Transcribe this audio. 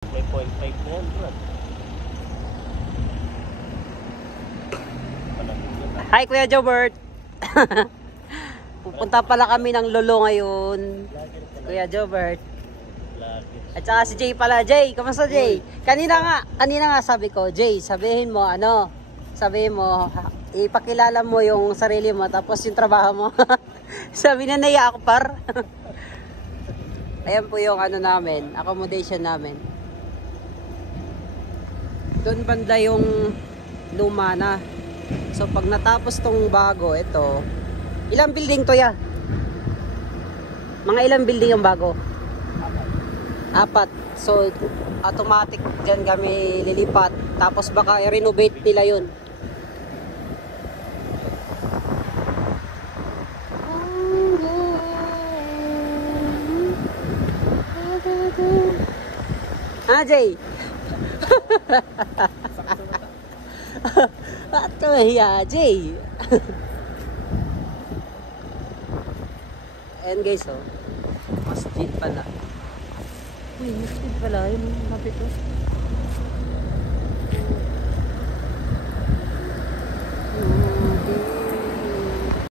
May 0.5 na yan, bro. Hi, Kuya Jobert. Pupunta pala kami ng Lolo ngayon. Kuya Jobert. At saka si Jay pala. Jay, kamusta Jay? Kanina nga sabi ko, Jay, sabihin mo ipakilala mo yung sarili mo tapos yung trabaho mo. Sabi na naiya ako par. Ayan po yung namin, accommodation namin. Doon banda yung luma na. So pag natapos tong bago, ito, ilang building to ya? Mga ilang building yung bago? Apat. So automatic dyan kami lilipat. Tapos baka i-renovate nila yun. Ah, Jay? Ito ya, Jay. Ayan guys, oh. Masjid pala. Uy, masjid pala. Yung lapit, oh.